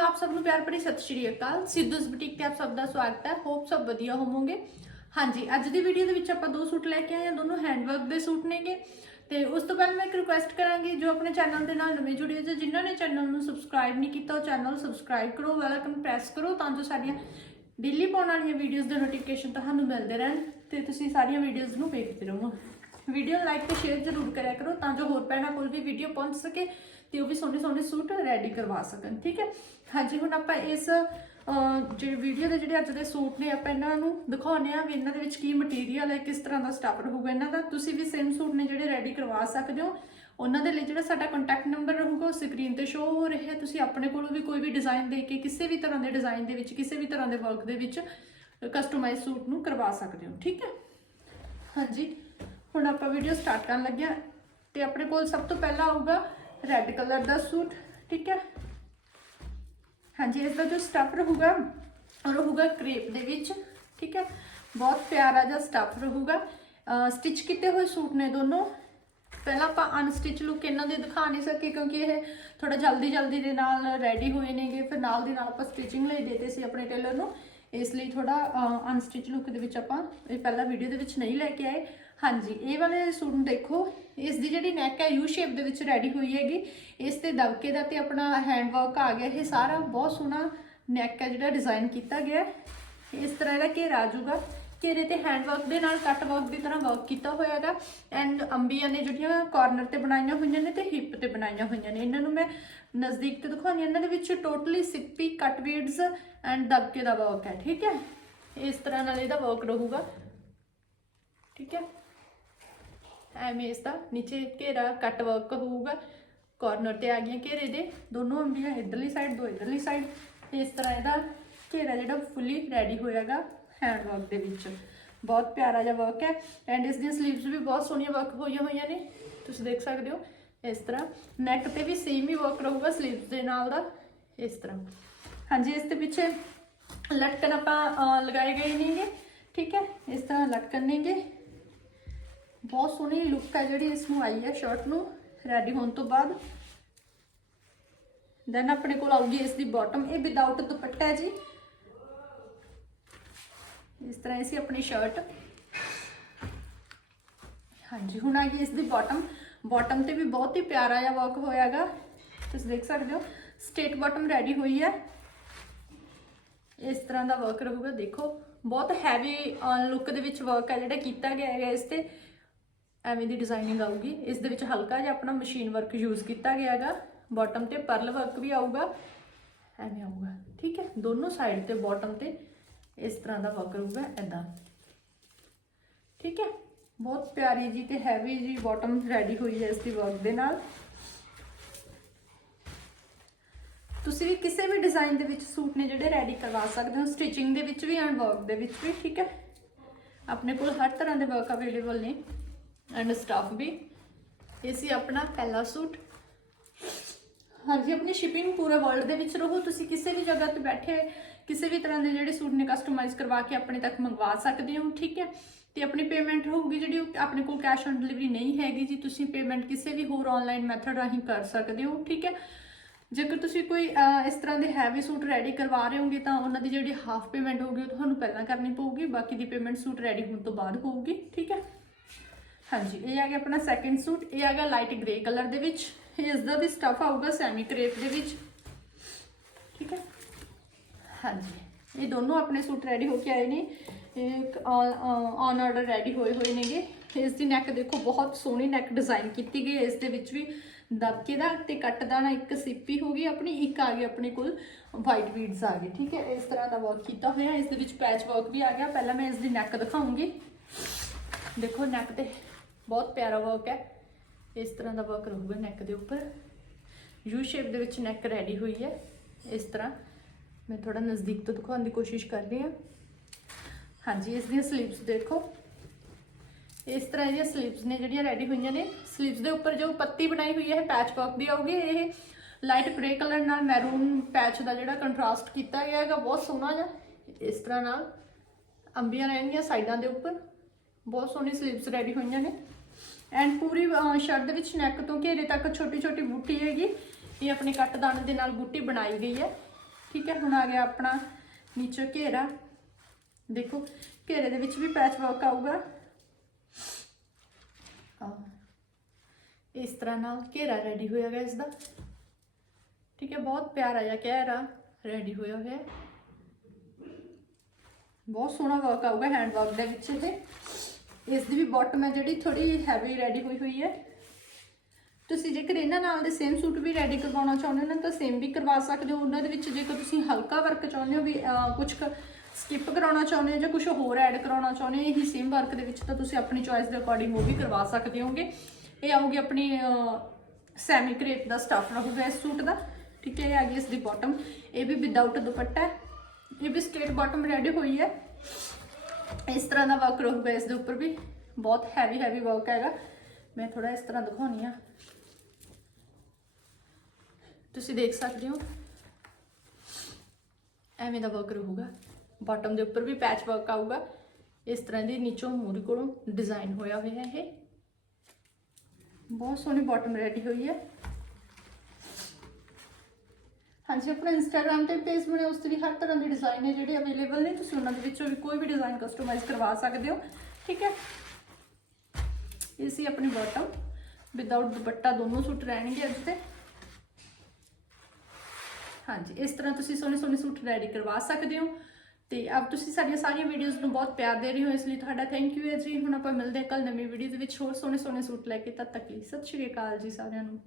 ਵੱਲੋਂ ਆਪ ਸਭ ਨੂੰ ਪਿਆਰ ਭਰੀ ਸਤਿ ਸ਼੍ਰੀ ਅਕਾਲ। ਸਿੱਧੂਸ ਬੁਟੀਕ ਤੇ ਆਪ ਸਭ ਦਾ ਸਵਾਗਤ ਹੈ। ਹੋਪ ਸਭ ਵਧੀਆ ਹੋਵੋਗੇ। ਹਾਂਜੀ, ਅੱਜ ਦੀ ਵੀਡੀਓ ਦੇ ਵਿੱਚ ਆਪਾਂ ਦੋ ਸੂਟ ਲੈ ਕੇ ਆਏ ਹਾਂ। ਦੋਨੋਂ ਹੈਂਡਵਰਕ ਦੇ ਸੂਟ ਨੇਗੇ। ਤੇ ਉਸ ਤੋਂ ਪਹਿਲਾਂ ਮੈਂ ਇੱਕ ਰਿਕੁਐਸਟ ਕਰਾਂਗੀ, ਜੋ ਆਪਣੇ ਚੈਨਲ ਦੇ ਨਾਲ ਨਵੇਂ ਜੁੜੇ ਹੋ ਜਿਨ੍ਹਾਂ ਨੇ ਚੈਨਲ ਨੂੰ ਸਬਸਕ੍ਰਾਈਬ ਨਹੀਂ ਕੀਤਾ, ਉਹ ਚੈਨਲ ਸਬਸਕ੍ਰਾਈਬ ਕਰੋ ਬੈਲ ਆਈਕਨ ਪ੍ਰੈਸ ਕਰੋ ਤਾਂ ਜੋ ਸਾਡੀਆਂ ਡੇਲੀ ਪਾਉਣ ਵਾਲੀਆਂ ਵੀਡੀਓਜ਼ ਦੇ ਨੋਟੀਫਿਕੇਸ਼ਨ ਤੁਹਾਨੂੰ ਮਿਲਦੇ ਰਹਿਣ ਤੇ ਤੁਸੀਂ ਸਾਰੀਆਂ ਵੀਡੀਓਜ਼ ਨੂੰ ਵੇਖਦੇ ਰਹੋ। ਵੀਡੀਓ ਲਾਈਕ ਤੇ ਸ਼ੇਅਰ ਜ਼ਰੂਰ ਕਰਿਆ ਕਰੋ ਤਾਂ ਜੋ ਹੋਰ ਭੈਣਾਂ ਕੋਲ ਵੀ ਵੀਡੀਓ ਪਹੁੰਚ ਸਕੇ ਤੇ ਉਹ ਵੀ ਸੋਹਣੇ ਸੋਹਣੇ ਸੂਟ ਰੈਡੀ ਕਰਵਾ ਸਕਣ, ਠੀਕ ਹੈ? ਹਾਂਜੀ, ਹੁਣ ਆਪਾਂ ਇਸ ਜਿਹੜੇ ਵੀਡੀਓ ਦੇ ਜਿਹੜੇ ਅੱਜ ਦੇ ਸੂਟ ਨੇ, ਆਪਾਂ ਇਹਨਾਂ ਨੂੰ ਦਿਖਾਉਂਦੇ ਆ ਵੀ ਇਹਨਾਂ ਦੇ ਵਿੱਚ ਕੀ ਮਟੀਰੀਅਲ ਹੈ, ਕਿਸ ਤਰ੍ਹਾਂ ਦਾ ਸਟੱਫ ਰਹੂਗਾ ਇਹਨਾਂ ਦਾ। ਤੁਸੀਂ ਵੀ ਸੇਮ ਸੂਟ ਨੇ ਜਿਹੜੇ ਰੈਡੀ ਕਰਵਾ ਸਕਦੇ ਹੋ। ਉਹਨਾਂ ਦੇ ਲਈ ਜਿਹੜਾ ਸਾਡਾ ਕੰਟੈਕਟ ਨੰਬਰ ਰਹੂਗਾ, ਉਹ ਸਕਰੀਨ ਤੇ ਸ਼ੋ ਹੋ ਰਿਹਾ ਤੁਸੀਂ ਆਪਣੇ ਕੋਲੋਂ ਵੀ ਕੋਈ ਵੀ ਡਿਜ਼ਾਈਨ ਦੇ ਕੇ ਕਿਸੇ ਵੀ ਤਰ੍ਹਾਂ ਦੇ ਡਿਜ਼ਾਈਨ ਦੇ ਵਿੱਚ, ਕਿਸੇ ਵੀ ਤਰ੍ਹਾਂ ਦੇ ਵਰਕ ਦੇ ਵਿੱਚ ਕਸਟਮਾਈਜ਼ ਸੂਟ ਨੂੰ ਕਰਵਾ ਸਕਦੇ ਹੋ, ਠੀਕ ਹੈ? ਹਾਂਜੀ। ਹੁਣ ਆਪਾਂ ਵੀਡੀਓ ਸਟਾਰਟ ਕਰਨ ਲੱਗੇ ਹਾਂ ਤੇ ਆਪਣੇ ਕੋਲ ਸਭ ਤੋਂ ਪਹਿਲਾਂ ਆਊਗਾ ਰੈੱਡ ਕਲਰ ਦਾ ਸੂਟ, ਠੀਕ ਹੈ? ਹਾਂਜੀ ਇਸ ਦਾ ਜੋ ਸਟੱਫ ਰਹੂਗਾ, ਉਹ ਰਹੂਗਾ ਕ੍ਰੇਪ ਦੇ ਵਿੱਚ, ਠੀਕ ਹੈ? ਬਹੁਤ ਪਿਆਰਾ ਜਿਹਾ ਸਟੱਫ ਰਹੂਗਾ। ਸਟਿਚ ਕੀਤੇ ਹੋਏ ਸੂਟ ਨੇ ਦੋਨੋਂ। ਪਹਿਲਾਂ ਆਪਾਂ ਅਨਸਟਿਚ ਲੁੱਕ ਇਹਨਾਂ ਦੇ ਦਿਖਾ ਨਹੀਂ ਸਕੇ ਕਿਉਂਕਿ ਇਹ ਥੋੜਾ ਜਲਦੀ ਜਲਦੀ ਦੇ ਨਾਲ ਰੈਡੀ ਹੋਏ ਨੇਗੇ। ਫਿਰ ਨਾਲ ਦੀ ਨਾਲ ਆਪਾਂ ਸਟਿਚਿੰਗ ਲਈ ਦੇਤੇ ਸੀ ਆਪਣੇ ਟੇਲਰ ਨੂੰ। ਇਸ ਲਈ ਥੋੜਾ ਅਨਸਟਿਚ ਲੁੱਕ ਦੇ ਵਿੱਚ ਆਪਾਂ ਇਹ ਪਹਿਲਾਂ ਵੀਡੀਓ ਦੇ ਵਿੱਚ ਨਹੀਂ ਲੈ ਕੇ ਆਏ। ਹਾਂਜੀ, ਇਹ ਵਾਲੇ ਸੂਟ ਨੂੰ ਦੇਖੋ। ਇਸ ਦੀ ਜਿਹੜੀ ਨੈਕ ਹੈ ਯੂ ਸ਼ੇਪ ਦੇ ਵਿੱਚ ਰੈਡੀ ਹੋਈ ਹੈਗੀ। ਇਸ ਤੇ ਦਬਕੇ ਦਾ ਤੇ ਆਪਣਾ ਹੈਂਡ ਵਰਕ ਆ ਗਿਆ। ਇਹ ਸਾਰਾ ਬਹੁਤ ਸੋਹਣਾ ਨੈਕ ਹੈ ਜਿਹੜਾ ਡਿਜ਼ਾਈਨ ਕੀਤਾ ਗਿਆ ਇਸ ਤਰ੍ਹਾਂ ਇਹਦਾ ਘੇਰਾ ਆ ਜਾਊਗਾ। ਘੇਰੇ ਤੇ ਹੈਂਡ ਵਰਕ ਦੇ ਨਾਲ ਕੱਟ ਵਰਕ ਦੀ ਤਰ੍ਹਾਂ ਵਰਕ ਕੀਤਾ ਹੋਇਆ ਹੈਗਾ। ਐਂਡ ਅੰਬੀਆਂ ਨੇ ਜਿਹੜੀਆਂ ਕਾਰਨਰ ਤੇ ਬਣਾਈਆਂ ਹੋਈਆਂ ਨੇ ਤੇ ਹਿੱਪ ਤੇ ਬਣਾਈਆਂ ਹੋਈਆਂ ਨੇ। ਇਹਨਾਂ ਨੂੰ ਮੈਂ ਨਜ਼ਦੀਕ ਤੋਂ ਦਿਖਾਉਂਦੀ ਹਾਂ। ਇਹਨਾਂ ਦੇ ਵਿੱਚ ਟੋਟਲੀ ਸਿੱਪੀ ਕੱਟ ਬੀਡਸ ਐਂਡ ਦਬਕੇ ਦਾ ਵਰਕ ਹੈ, ਠੀਕ ਹੈ? ਇਸ ਤਰ੍ਹਾਂ ਨਾਲ ਇਹਦਾ ਵਰਕ ਰਹੂਗਾ। ਠੀਕ ਹੈ? ਐਵੇਂ ਇਸ ਦਾ ਨੀਚੇ ਘੇਰਾ ਕੱਟ ਵਰਕ ਹੋਊਗਾ ਕਾਰਨਰ ਤੇ ਆ ਗਈਆਂ ਘੇਰੇ ਦੇ ਦੋਨੋਂ ਅੰਬੀਆਂ ਇਧਰਲੀ ਸਾਈਡ ਦੋ ਇਧਰਲੀ ਸਾਈਡ ਤੇ ਇਸ ਤਰ੍ਹਾਂ ਇਹਦਾ ਘੇਰਾ ਜਿਹੜਾ ਫੁੱਲੀ ਰੈਡੀ ਹੋਇਆਗਾ ਹੈਂਡ ਵਰਕ ਦੇ ਵਿੱਚ। ਬਹੁਤ ਪਿਆਰਾ ਜਿਹਾ ਵਰਕ ਹੈ ਐਂਡ ਇਸ ਦੀਆਂ ਸਲੀਵਸ ਵੀ ਬਹੁਤ ਸੋਹਣੀਆਂ ਵਰਕ ਹੋਈਆਂ ਹੋਈਆਂ ਨੇ, ਤੁਸੀਂ ਦੇਖ ਸਕਦੇ ਹੋ ਇਸ ਤਰ੍ਹਾਂ। ਨੈਕ ਤੇ ਵੀ ਸੇਮ ਹੀ ਵਰਕ ਰਹੂਗਾ ਸਲੀਵਸ ਦੇ ਨਾਲ ਦਾ, ਇਸ ਤਰ੍ਹਾਂ। ਹਾਂਜੀ, ਇਸ ਦੇ ਪਿੱਛੇ ਲਟਕਣ ਆਪਾਂ ਲਗਾਏ ਗਏ ਨੇਗੇ, ਠੀਕ ਹੈ? ਇਸ ਤਰ੍ਹਾਂ ਲਟਕਣ ਨੇਗੇ। ਬਹੁਤ ਸੋਹਣੀ ਲੁੱਕ ਹੈ ਜਿਹੜੀ ਇਸ ਨੂੰ ਆਈ ਹੈ ਸ਼ਰਟ ਨੂੰ ਰੈਡੀ ਹੋਣ ਤੋਂ ਬਾਅਦ। ਦੈਨ ਆਪਣੇ ਕੋਲ ਆਊਗੀ ਇਸ ਦੀ ਬਾਟਮ ਇਹ ਵਿਦਆਊਟ ਦੁਪੱਟਾ ਹੈ ਜੀ। ਇਸ ਤਰ੍ਹਾਂ ਇਹ ਸੀ ਆਪਣੀ ਸ਼ਰਟ ਹਾਂਜੀ, ਹੁਣ ਆ ਗਈ ਇਸ ਦੀ ਬਾਟਮ ਬਾਟਮ ਤੇ ਵੀ ਬਹੁਤ ਹੀ ਪਿਆਰਾ ਜਿਹਾ ਵਰਕ ਹੋਇਆਗਾ। ਤੁਸੀਂ ਦੇਖ ਸਕਦੇ ਹੋ ਸਟੇਟ ਬਾਟਮ ਰੈਡੀ ਹੋਈ ਹੈ। ਇਸ ਤਰ੍ਹਾਂ ਦਾ ਵਰਕ ਰਹੂਗਾ, ਦੇਖੋ। ਬਹੁਤ ਹੈਵੀ ਲੁੱਕ ਦੇ ਵਿੱਚ ਵਰਕ ਹੈ ਜਿਹੜਾ ਕੀਤਾ ਗਿਆ ਹੈਗਾ ਇਸ ਤੇ। ਐਵੇਂ ਦੀ ਡਿਜ਼ਾਈਨਿੰਗ ਆਊਗੀ। ਇਸ ਦੇ ਵਿੱਚ ਹਲਕਾ ਜਿਹਾ ਆਪਣਾ ਮਸ਼ੀਨ ਵਰਕ ਯੂਜ਼ ਕੀਤਾ ਗਿਆ ਹੈਗਾ। ਬਾਟਮ ਤੇ ਪਰਲ ਵਰਕ ਵੀ ਆਊਗਾ। ਐਵੇਂ ਆਊਗਾ। ਠੀਕ ਹੈ? ਦੋਨੋਂ ਸਾਈਡ ਤੇ ਬਾਟਮ ਤੇ ਇਸ ਤਰ੍ਹਾਂ ਦਾ ਵਰਕ ਰਹੂਗਾ ਐਦਾਂ ਠੀਕ ਹੈ? ਬਹੁਤ ਪਿਆਰੀ ਜੀ ਤੇ ਹੈਵੀ ਜੀ ਬਾਟਮ ਰੈਡੀ ਹੋਈ ਹੈ ਇਸ ਦੀ ਵਰਕ ਦੇ ਨਾਲ। ਤੁਸੀਂ ਵੀ ਕਿਸੇ ਵੀ ਡਿਜ਼ਾਈਨ ਦੇ ਵਿੱਚ ਸੂਟ ਨੇ ਜਿਹੜੇ ਰੈਡੀ ਕਰਵਾ ਸਕਦੇ ਹੋ। ਸਟਿਚਿੰਗ ਦੇ ਵਿੱਚ ਵੀ ਐਂਡ ਵਰਕ ਦੇ ਵਿੱਚ ਵੀ। ਠੀਕ ਹੈ? ਆਪਣੇ ਕੋਲ ਹਰ ਤਰ੍ਹਾਂ ਦੇ ਵਰਕ ਅਵੇਲੇਬਲ ਨੇ। ਐਂਡ ਸਟਾਫ ਵੀ। ਇਹ ਸੀ ਆਪਣਾ ਪਹਿਲਾ ਸੂਟ। ਹਾਂਜੀ, ਆਪਣੀ ਸ਼ਿਪਿੰਗ ਪੂਰੇ ਵਰਲਡ ਦੇ ਵਿੱਚ ਰਹੋ। ਤੁਸੀਂ ਕਿਸੇ ਵੀ ਜਗ੍ਹਾ ਤੇ ਬੈਠੇ, ਕਿਸੇ ਵੀ ਤਰ੍ਹਾਂ ਦੇ ਜਿਹੜੇ ਸੂਟ ਨੇ ਕਸਟਮਾਈਜ਼ ਕਰਵਾ ਕੇ ਆਪਣੇ ਤੱਕ ਮੰਗਵਾ ਸਕਦੇ ਹੋ, ਠੀਕ ਹੈ? ਤੇ ਆਪਣੀ ਪੇਮੈਂਟ ਹੋਊਗੀ ਜਿਹੜੀ ਉਹ ਆਪਣੇ ਕੋਲ ਕੈਸ਼ ਔਨ ਡਿਲੀਵਰੀ ਨਹੀਂ ਹੈਗੀ ਜੀ। ਤੁਸੀਂ ਪੇਮੈਂਟ ਕਿਸੇ ਵੀ ਹੋਰ ਆਨਲਾਈਨ ਮੈਥਡ ਰਾਹੀਂ ਕਰ ਸਕਦੇ ਹੋ, ਠੀਕ ਹੈ? ਜੇਕਰ ਤੁਸੀਂ ਕੋਈ ਇਸ ਤਰ੍ਹਾਂ ਦੇ ਹੈਵੀ ਸੂਟ ਰੈਡੀ ਕਰਵਾ ਰਹੇ ਹੋਗੇ ਤਾਂ ਉਹਨਾਂ ਦੀ ਜਿਹੜੀ ਹਾਫ ਪੇਮੈਂਟ ਹੋਊਗੀ ਉਹ ਤੁਹਾਨੂੰ ਪਹਿਲਾਂ ਕਰਨੀ ਪਊਗੀ। ਬਾਕੀ ਦੀ ਪੇਮੈਂਟ ਸੂਟ ਰੈਡੀ ਹੋਣ ਤੋਂ ਬਾਅਦ ਹੋਊਗੀ, ਠੀਕ ਹੈ? ਹਾਂਜੀ, ਇਹ ਆ ਗਿਆ ਆਪਣਾ ਸੈਕੰਡ ਸੂਟ ਇਹ ਆ ਗਿਆ ਲਾਈਟ ਗ੍ਰੇ ਕਲਰ ਦੇ ਵਿੱਚ। ਇਸ ਦਾ ਵੀ ਸਟਫ ਆਊਗਾ ਸੈਮੀ ਕਰੇਪ ਦੇ ਵਿੱਚ। ਠੀਕ ਹੈ? ਹਾਂਜੀ, ਇਹ ਦੋਨੋਂ ਆਪਣੇ ਸੂਟ ਰੈਡੀ ਹੋ ਕੇ ਆਏ ਨੇ। ਇੱਕ ਔਨ ਆਰਡਰ ਰੈਡੀ ਹੋਏ ਹੋਏ ਨੇਗੇ। ਇਸ ਦੀ ਨੈਕ ਦੇਖੋ, ਬਹੁਤ ਸੋਹਣੀ ਨੈਕ ਡਿਜ਼ਾਈਨ ਕੀਤੀ ਗਈ ਹੈ। ਇਸ ਦੇ ਵਿੱਚ ਵੀ ਦਬਕੇ ਦਾ ਤੇ ਕੱਟ ਦਾ ਨਾ ਇੱਕ ਸਿੱਪੀ ਹੋ ਗਈ ਆਪਣੀ, ਇੱਕ ਆ ਗਈ ਆਪਣੇ ਕੋਲ ਵਾਈਟ ਬੀਡਸ ਆ ਗਏ। ਠੀਕ ਹੈ? ਇਸ ਤਰ੍ਹਾਂ ਦਾ ਵਰਕ ਕੀਤਾ ਹੋਇਆ। ਇਸ ਦੇ ਵਿੱਚ ਪੈਚ ਵਰਕ ਵੀ ਆ ਗਿਆ। ਪਹਿਲਾਂ ਮੈਂ ਇਸ ਦੀ ਨੈਕ ਦਿਖਾਉਂਗੀ। ਦੇਖੋ ਨੈਕ ਤੇ ਬਹੁਤ ਪਿਆਰਾ ਵਰਕ ਹੈ। ਇਸ ਤਰ੍ਹਾਂ ਦਾ ਵਰਕ ਰਹੂਗਾ ਨੈਕ ਦੇ ਉੱਪਰ। ਯੂ ਸ਼ੇਪ ਦੇ ਵਿੱਚ ਨੈਕ ਰੈਡੀ ਹੋਈ ਹੈ। ਇਸ ਤਰ੍ਹਾਂ। ਮੈਂ ਥੋੜਾ ਨਜ਼ਦੀਕ ਤੋਂ ਦਿਖਾਉਣ ਦੀ ਕੋਸ਼ਿਸ਼ ਕਰ ਰਹੀ ਹਾਂ। ਹਾਂਜੀ, ਇਸ ਦੀਆਂ ਸਲੀਵਸ ਦੇਖੋ। ਇਸ ਤਰ੍ਹਾਂ ਇਹਦੀਆਂ ਸਲੀਵਸ ਨੇ ਜਿਹੜੀਆਂ ਰੈਡੀ ਹੋਈਆਂ ਨੇ ਸਲੀਵਸ ਦੇ ਉੱਪਰ ਜੋ ਪੱਤੀ ਬਣਾਈ ਹੋਈ ਹੈ ਇਹ ਪੈਚ ਵਰਕ ਦੀ, ਆਊਗੀ। ਇਹ ਲਾਈਟ ਗ੍ਰੇ ਕਲਰ ਨਾਲ ਮੈਰੂਨ ਪੈਚ ਦਾ ਜਿਹੜਾ ਕੰਟਰਾਸਟ ਕੀਤਾ ਗਿਆ ਹੈਗਾ, ਬਹੁਤ ਸੋਹਣਾ ਜਿਹਾ। ਇਸ ਤਰ੍ਹਾਂ ਨਾਲ ਅੰਬੀਆਂ ਰਹਿਣਗੀਆਂ ਸਾਈਡਾਂ ਦੇ ਉੱਪਰ। ਬਹੁਤ ਸੋਹਣੀ ਸਲੀਵਸ ਰੈਡੀ ਹੋਈਆਂ ਨੇ। ਐਂਡ ਪੂਰੀ ਸ਼ਰਟ ਦੇ ਵਿੱਚ ਨੈਕ ਤੋਂ ਘੇਰੇ ਤੱਕ ਛੋਟੀ ਛੋਟੀ ਬੂਟੀ ਹੈਗੀ। ਇਹ ਆਪਣੇ ਕੱਟ ਦਾਣੇ ਦੇ ਨਾਲ ਬੂਟੀ ਬਣਾਈ ਗਈ ਹੈ। ਠੀਕ ਹੈ, ਹੁਣ ਆ ਗਿਆ ਆਪਣਾ ਨੀਚੇ ਘੇਰਾ। ਦੇਖੋ, ਘੇਰੇ ਦੇ ਵਿੱਚ ਵੀ ਪੈਚ ਵਰਕ ਆਊਗਾ। ਇਸ ਤਰ੍ਹਾਂ ਨਾਲ ਘੇਰਾ ਰੈਡੀ ਹੋਇਆ ਗਿਆ ਇਸ ਦਾ। ਠੀਕ ਹੈ, ਬਹੁਤ ਪਿਆਰਾ ਜਿਹਾ ਘੇਰਾ ਰੈਡੀ ਹੋਇਆ ਹੋਇਆ। ਬਹੁਤ ਸੋਹਣਾ ਵਰਕ ਆਊਗਾ ਹੈਂਡ ਵਰਕ ਦੇ ਵਿੱਚ ਇਹ। ਇਸ ਦੀ ਵੀ ਬਾਟਮ ਹੈ ਜਿਹੜੀ ਥੋੜੀ ਹੈਵੀ ਰੈਡੀ ਹੋਈ ਹੋਈ ਹੈ। ਤੁਸੀਂ ਜੇਕਰ ਇਹਨਾਂ ਨਾਲ ਦੇ ਸੇਮ ਸੂਟ ਵੀ ਰੈਡੀ ਕਰਵਾਉਣਾ ਚਾਹੁੰਦੇ ਹੋ ਨਾ, ਤਾਂ ਸੇਮ ਵੀ ਕਰਵਾ ਸਕਦੇ ਹੋ। ਉਹਨਾਂ ਦੇ ਵਿੱਚ ਜੇਕਰ ਤੁਸੀਂ ਹਲਕਾ ਵਰਕ ਚਾਹੁੰਦੇ ਹੋ ਵੀ ਕੁਝ ਸਕਿਪ ਕਰਾਉਣਾ ਚਾਹੁੰਦੇ ਹੋ ਜਾਂ ਕੁਝ ਹੋਰ ਐਡ ਕਰਾਉਣਾ ਚਾਹੁੰਦੇ ਹੋ, ਇਹੀ ਸੇਮ ਵਰਕ ਦੇ ਵਿੱਚ ਤਾਂ ਤੁਸੀਂ ਆਪਣੀ ਚੋਇਸ ਦੇ ਅਕੋਰਡਿੰਗ ਉਹ ਵੀ ਕਰਵਾ ਸਕਦੇ ਹੋਗੇ। ਇਹ ਆਊਗੀ ਆਪਣੀ ਸੈਮੀ ਕ੍ਰੇਪ ਦਾ ਸਟਫ ਰਹੂਗਾ ਇਸ ਸੂਟ ਦਾ। ਠੀਕ ਹੈ, ਇਹ ਆ ਗਈ ਇਸ ਦੀ ਬਾਟਮ ਇਹ ਵੀ ਵਿਦਆਊਟ ਦੁਪੱਟਾ ਹੈ। ਇਹ ਵੀ ਸਟੇਟ ਬਾਟਮ ਰੈਡੀ ਹੋਈ ਹੈ। ਇਸ ਤਰ੍ਹਾਂ ਦਾ ਵਰਕ ਰਹੂਗਾ ਇਸ ਦੇ ਉੱਪਰ ਵੀ ਬਹੁਤ ਹੈਵੀ ਹੈਵੀ ਵਰਕ ਹੈਗਾ। ਮੈਂ ਥੋੜਾ ਇਸ ਤਰ੍ਹਾਂ ਦਿਖਾਉਣੀ ਆ। ਤੁਸੀਂ ਦੇਖ ਸਕਦੇ ਹੋ। ਐਵੇਂ ਦਾ ਵਰਕ ਰਹੂਗਾ। ਬਾਟਮ ਦੇ ਉੱਪਰ ਵੀ ਪੈਚ ਵਰਕ ਆਊਗਾ। ਇਸ ਤਰ੍ਹਾਂ ਦੀ ਨੀਚੋਂ ਮੂਰੀ ਕੋਲੋਂ ਡਿਜ਼ਾਈਨ ਹੋਇਆ ਹੋਇਆ ਇਹ। ਬਹੁਤ ਸੋਹਣੀ ਬਾਟਮ ਰੈਡੀ ਹੋਈ ਹੈ। ਹਾਂਜੀ, ਆਪਣਾ ਇੰਸਟਾਗ੍ਰam ਤੇ ਪੇਜ ਬਣਿਆ ਉਸ ਤੇ ਵੀ ਹਰ ਤਰ੍ਹਾਂ ਦੇ ਡਿਜ਼ਾਈਨ ਨੇ ਜਿਹੜੇ ਅਵੇਲੇਬਲ ਨੇ, ਤੁਸੀਂ ਉਹਨਾਂ ਦੇ ਵਿੱਚੋਂ ਵੀ ਕੋਈ ਵੀ ਡਿਜ਼ਾਈਨ ਕਸਟਮਾਈਜ਼ ਕਰਵਾ ਸਕਦੇ ਹੋ, ਠੀਕ ਹੈ? ਇਹ ਸੀ ਆਪਣੀ ਬਾਟਮ ਵਿਦਆਊਟ ਦੁਪੱਟਾ ਦੋਨੋਂ ਸੂਟ ਰਹਿਣਗੇ ਅੱਜ ਤੇ। ਹਾਂਜੀ, ਇਸ ਤਰ੍ਹਾਂ ਤੁਸੀਂ ਸੋਹਣੇ ਸੋਹਣੇ ਸੂਟ ਰੈਡੀ ਕਰਵਾ ਸਕਦੇ ਹੋ। ਤੇ ਆਪ ਤੁਸੀਂ ਸਾਡੀਆਂ ਸਾਰੀਆਂ ਵੀਡੀਓਜ਼ ਨੂੰ ਬਹੁਤ ਪਿਆਰ ਦੇ ਰਹੇ ਹੋ, ਇਸ ਲਈ ਤੁਹਾਡਾ ਥੈਂਕ ਯੂ ਹੈ ਜੀ। ਹੁਣ ਆਪਾਂ ਮਿਲਦੇ ਹਾਂ ਕੱਲ ਨਵੀਂ ਵੀਡੀਓ ਦੇ ਵਿੱਚ ਹੋਰ ਸੋਹਣੇ ਸੋਹਣੇ ਸੂਟ ਲੈ ਕੇ, ਤਦ ਤੱਕ ਲਈ ਸਤਿ ਸ਼੍ਰੀ ਅਕਾਲ ਜੀ ਸਾਰਿਆਂ ਨੂੰ।